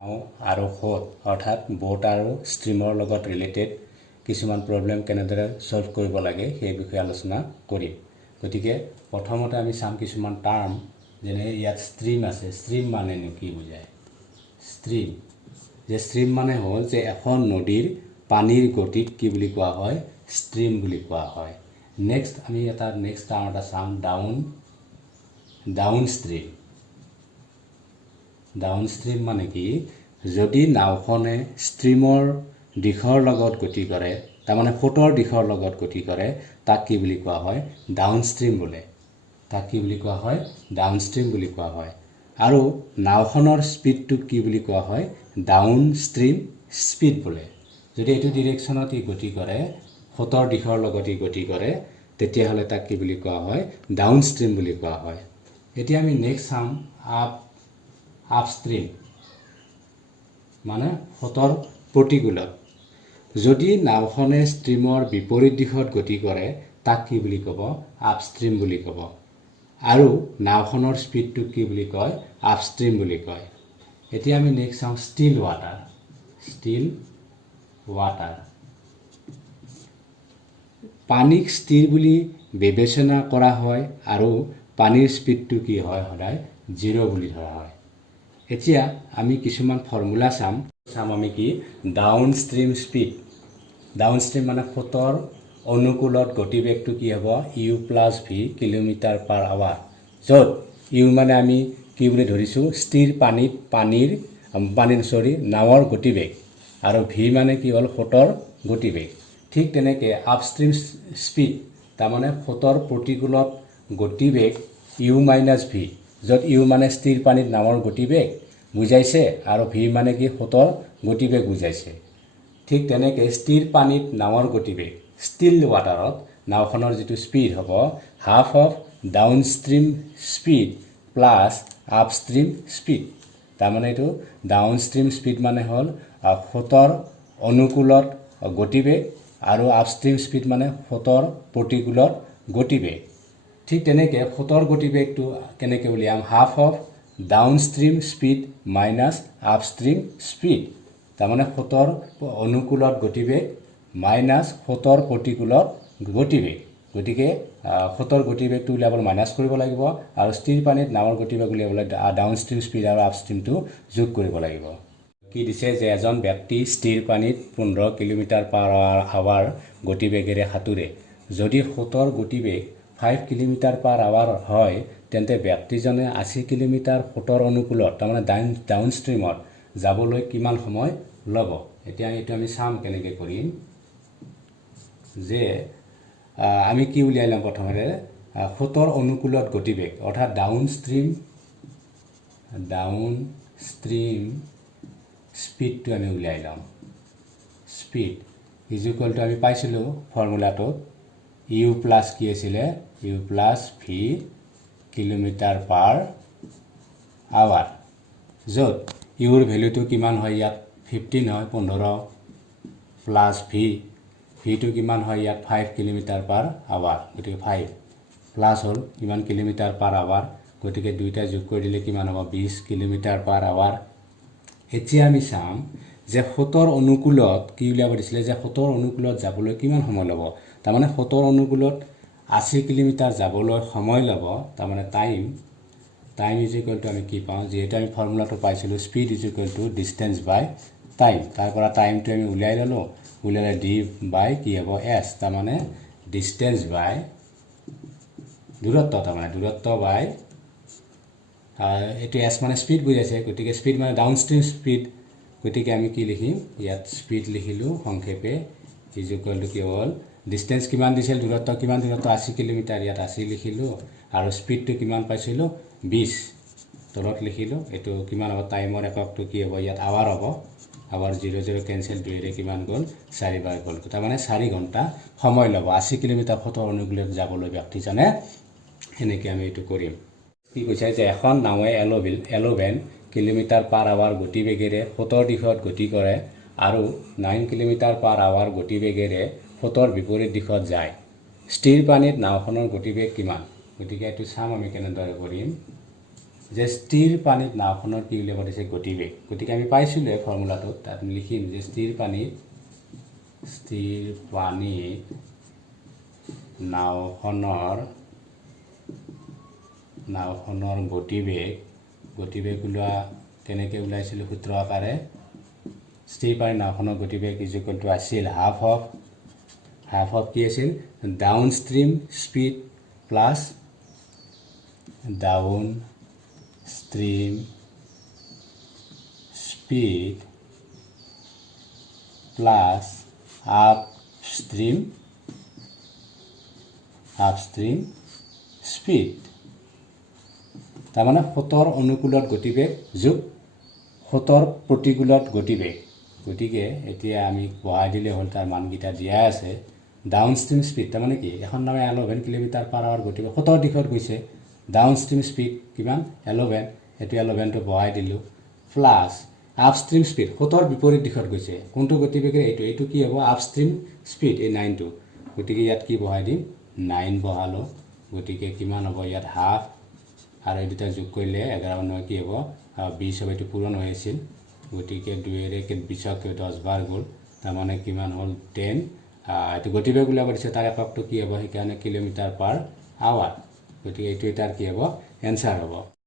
আৰু হোত অৰ্থাৎ বোট আৰু ষ্ট্ৰীমৰ লগত ৰিলেটেড কিছুমান প্ৰব্লেম কেনেদৰে সলভ কৰিব লাগে সেই বিষয়ে আলোচনা কৰিম। গতিকে প্ৰথমতে আমি চাম কিছুমান টাৰ্ম, যেনে ইয়াত ষ্ট্ৰীম আছে। ষ্ট্ৰীম মানে কি বুজায়? ষ্ট্ৰীম মানে হ'ল যে এখন নদীৰ পানীৰ গতিক কি বুলি কোৱা হয়? ষ্ট্ৰীম বুলি কোৱা হয়। নেক্সট আমি এটা টাৰ্ম এটা চাম, ডাউনষ্ট্ৰীম। ডাউনষ্ট্ৰীম মানে কি? যদি নাওখনে ষ্ট্ৰীমৰ দিশৰ লগত গতি কৰে, তাৰমানে সোঁতৰ দিশৰ লগত গতি কৰে, তাক কি বুলি কোৱা হয়? ডাউনষ্ট্ৰীম বোলে। তাক কি বুলি কোৱা হয়? ডাউনষ্ট্ৰীম বুলি কোৱা হয়। আৰু নাওখনৰ স্পীডটোক কি বুলি কোৱা হয়? ডাউনষ্ট্ৰীম স্পীড বোলে। যদি এইটো ডিৰেকশ্যনত ই গতি কৰে, সোঁতৰ দিশৰ লগত ই গতি কৰে, তেতিয়াহ'লে তাক কি বুলি কোৱা হয়? ডাউনষ্ট্ৰীম বুলি কোৱা হয়। এতিয়া আমি নেক্সট চাম আপষ্ট্ৰীম, মানে সোঁতৰ প্ৰতিকূলত। যদি নাওখনে ষ্ট্ৰীমৰ বিপৰীত দিশত গতি কৰে, তাক কি বুলি ক'ব? আপষ্ট্ৰীম বুলি ক'ব। আৰু নাওখনৰ স্পীডটোক কি বুলি কয়? আপষ্ট্ৰীম বুলি কয়। এতিয়া আমি নেক্সট চাওঁ ষ্টিল ৱাটাৰ। পানীক স্থিৰ বুলি বিবেচনা কৰা হয় আৰু পানীৰ স্পীডটো কি হয়? সদায় 0 বুলি ধৰা হয়। এতিয়া আমি কিছুমান ফৰ্মুলা চাম আমি কি? Downstream speed. ডাউনষ্ট্ৰীম মানে সোঁতৰ অনুকূলত গতিবেগটো কি হ'ব? u+v km/h। য'ত u মানে আমি কি বুলি ধৰিছোঁ? স্থিৰ নাৱৰ গতিবেগ, আৰু v মানে কি হ'ল? সোঁতৰ গতিবেগ। ঠিক তেনেকৈ আপষ্ট্ৰীম স্পীড, তাৰমানে সোঁতৰ প্ৰতিকূলত গতিবেগ u-v, য'ত u মানে স্থিৰ পানীত নাৱৰ গতিবেগ বুজাইছে আৰু v মানে কি? সোঁতৰ গতিবেগ বুজাইছে। ঠিক তেনেকৈ স্থিৰ পানীত নাৱৰ গতিবেগ, ষ্টিল ৱাটাৰত নাওখনৰ যিটো স্পীড হ'ব, half of downstream speed plus upstream speed. তাৰমানে এইটো ডাউনষ্ট্ৰীম স্পীড মানে হ'ল সোঁতৰ অনুকূলত গতিবেগ, আৰু আপষ্ট্ৰীম স্পীড মানে সোঁতৰ প্ৰতিকূলত গতিবেগ। ঠিক তেনেকৈ সোঁতৰ গতিবেগটো কেনেকৈ উলিয়াম? Half of downstream speed minus upstream speed. তাৰমানে সোঁতৰ অনুকূলত গতিবেগ মাইনাছ সোঁতৰ প্ৰতিকূলত গতিবেগ। গতিকে সোঁতৰ গতিবেগটো উলিয়াবলৈ মাইনাছ কৰিব লাগিব, আৰু স্থিৰ পানীত নাৱৰ গতিবেগ উলিয়াবলৈ ডাউনষ্ট্ৰীম স্পীড আৰু আপষ্ট্ৰীমটো যোগ কৰিব লাগিব। কি দিছে? যে এজন ব্যক্তি স্থিৰ পানীত 15 km/h গতিবেগেৰে সাঁতোৰে। যদি সোঁতৰ গতিবেগ 5 km/h হয়, তেন্তে ব্যক্তিজনে 80 km সোঁতৰ অনুকূলত, তাৰমানে ডাউনষ্ট্ৰীমত যাবলৈ কিমান সময় ল'ব? এতিয়া এইটো আমি চাম কেনেকৈ কৰিম। যে আমি কি উলিয়াই ল'ম? প্ৰথমতে সোঁতৰ অনুকূলত গতিবেগ, অৰ্থাৎ ডাউনষ্ট্ৰীম স্পীডটো আমি উলিয়াই ল'ম। স্পীড ইজুকুৱেল টু আমি পাইছিলোঁ ফৰ্মুলাটোত u প্লাছ কি আছিলে? u+v km/h, য'ত ইউৰ ভেলুটো কিমান হয়? ইয়াত 15 হয়, 15 প্লাছ ভিটো কিমান হয়? ইয়াত 5 km/h। গতিকে 5 প্লাছ হ'ল কিমান? km/h। গতিকে দুইটা যোগ কৰি দিলে কিমান হ'ব? 20 km/h। এতিয়া আমি চাম যে সোঁতৰ অনুকূলত কি উলিয়াব দিছিলে? যে সোঁতৰ অনুকূলত যাবলৈ কিমান সময় ল'ব? তাৰমানে সোঁতৰ অনুকূলত 80 km যাবলৈ সময় ল'ব, তাৰমানে টাইম ইজুকুৱেল টু আমি কি পাওঁ? যিহেতু আমি ফৰ্মুলাটো পাইছিলোঁ স্পীড ইজুকুৱেল টু ডিষ্টেঞ্চ বাই টাইম। তাৰ পৰা টাইমটো আমি উলিয়াই ল'লোঁ, উলিয়ালে d বাই কি হ'ব? s। তাৰমানে ডিষ্টেঞ্চ বাই দূৰত্ব, তাৰমানে দূৰত্ব বাই এইটো s মানে স্পীড বুজাইছে। গতিকে স্পীড মানে ডাউনষ্ট্ৰীম স্পীড। গতিকে আমি কি লিখিম? ইয়াত স্পীড লিখিলোঁ সংক্ষেপে, ইজুকুৱেল টু কি হ'ল? ডিষ্টেঞ্চ কিমান দিছিল? দূৰত্ব কিমান? দূৰত্ব 80 km। ইয়াত 80 লিখিলোঁ, আৰু স্পীডটো কিমান পাইছিলোঁ? 20 তলত লিখিলোঁ। এইটো কিমান হ'ব? টাইমৰ এককটো কি হ'ব? ইয়াত আৱাৰ হ'ব। আৱাৰ 0 কেঞ্চেল, 2ৰে কিমান গ'ল? 4 বাৰ গ'ল। তাৰমানে 4 ঘণ্টা সময় ল'ব 80 km সোঁতৰ অনুকূলত যাবলৈ ব্যক্তিজনে। সেনেকৈ আমি এইটো কৰিম। কি কৈছে? যে এখন নাৱে 11 km/h গতিবেগেৰে সোঁতৰ দিশত গতি কৰে আৰু 9 km/h গতিবেগেৰে সোঁতৰ বিপৰীত দিশত যায়। স্থিৰ পানীত নাওখনৰ গতিবেগ কিমান? গতিকে এইটো চাম আমি কেনেদৰে কৰিম। যে স্থিৰ পানীত নাওখনৰ কি উলিয়াব দিছে গতিবেগ গতিকে আমি পাইছিলোঁ ফৰ্মুলাটো তাত লিখিম যে স্থিৰ পানীত নাওখনৰ গতিবেগ ওলোৱা কেনেকৈ ওলাইছিল সূত্ৰ আকাৰে স্থিৰ পানীত নাওখনৰ গতিবেগ ইজুকেলটো আছিল হাফ অফ কি আছিল down stream speed plus down stream speed plus upstream speed তাৰমানে সোঁতৰ অনুকূলত গতিবেগ যোগ সোঁতৰ প্ৰতিকূলত গতিবেগ গতিকে এতিয়া আমি বহাই দিলে হ'ল তাৰ মানকেইটা দিয়া আছে ডাউন ষ্ট্ৰীম স্পীড তাৰমানে কি এখন নামে 11 কিলোমিটাৰ পাৰ আৱাৰ গতিবেগ সোঁতৰ দিশত গৈছে ডাউন ষ্ট্ৰীম স্পীড কিমান 11 এইটো 11টো বহাই দিলোঁ প্লাছ আপষ্ট্ৰীম স্পীড সোঁতৰ বিপৰীত দিশত গৈছে কোনটো গতিবেগেৰে এইটো কি হ'ব আপষ্ট্ৰীম স্পীড এই 9টো গতিকে ইয়াত কি বহাই দিম 9 বহালোঁ গতিকে কিমান হ'ব ইয়াত হাফ আৰু এই দুটা যোগ কৰিলে 11 9 কি হ'ব 20 হ'ব এইটো পূৰণ হৈ আছিল গতিকে 2 ৰে 20ক 10 বাৰ গ'ল তাৰমানে কিমান হ'ল 10 এইটো গতিবেগ ওলাব দিছে তাৰ এককটো কি হ'ব সেইকাৰণে কিলোমিটাৰ পাৰ আৱাৰ গতিকে এইটো তাৰ কি হ'ব এনসাৰ হ'ব